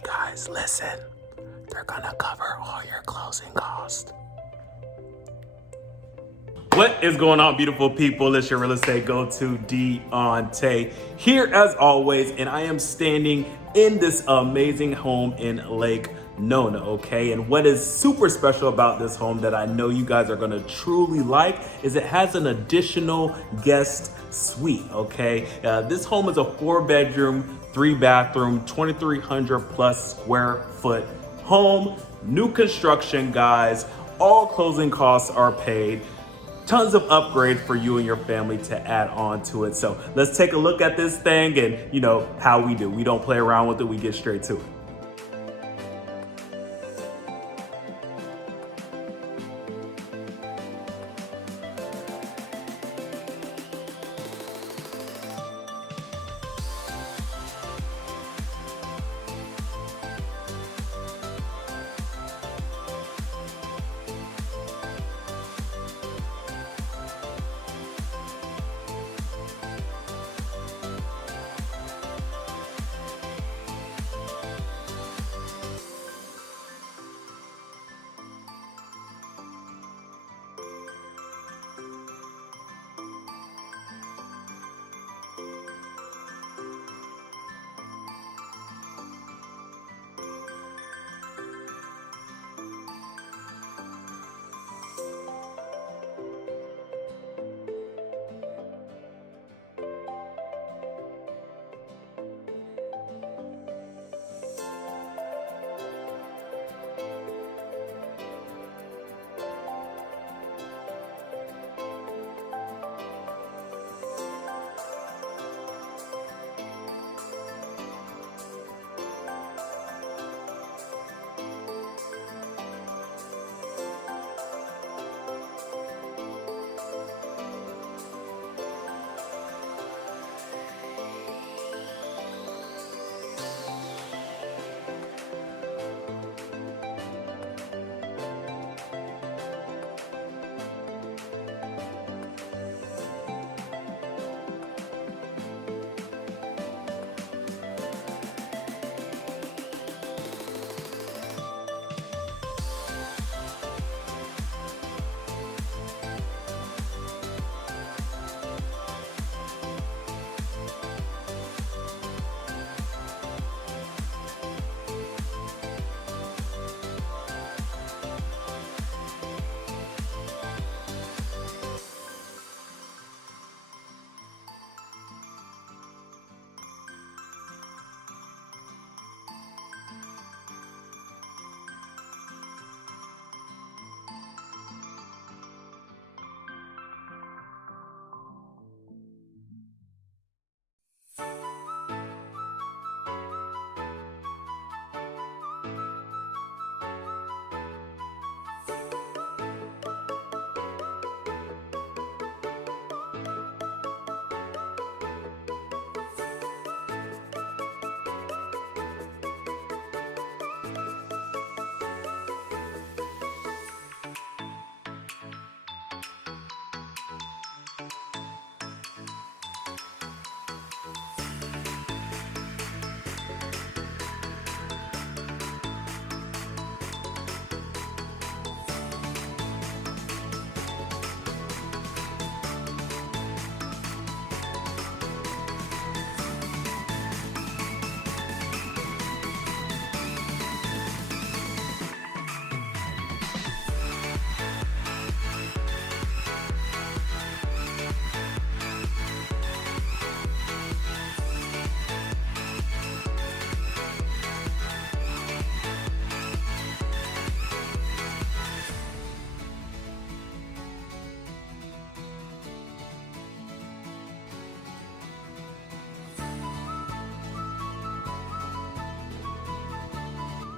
Hey guys, listen. They're gonna cover all your closing costs. What is going on, beautiful people? It's your real estate go-to, Diante, here as always, and I am standing in this amazing home in Lake Nona, okay? And what is super special about this home that I know you guys are gonna truly like is it has an additional guest suite, okay? This home is a 4-bedroom, 3-bathroom, 2,300 plus square foot home, new construction, guys. All closing costs are paid. Tons of upgrades for you and your family to add on to it. So let's take a look at this thing and you know how we do. We don't play around with it, we get straight to it.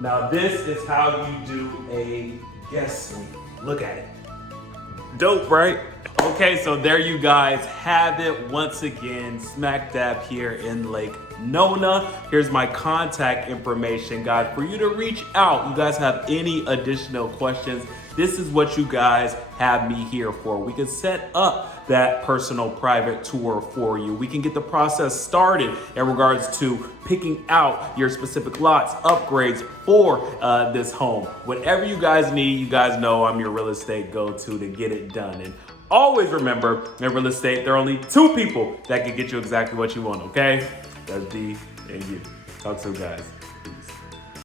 Now this is how you do a guest suite. Look at it. Dope, right? Okay, so there you guys have it once again, smack dab here in Lake Nona. Here's my contact information, guys, for you to reach out. You guys have any additional questions, this is what you guys have me here for. We can set up that personal private tour for you. We can get the process started in regards to picking out your specific lots, upgrades for this home. Whatever you guys need, you guys know I'm your real estate go-to to get it done. And always remember, in real estate, there are only two people that can get you exactly what you want, okay? That's D and you. Talk soon, guys. Peace.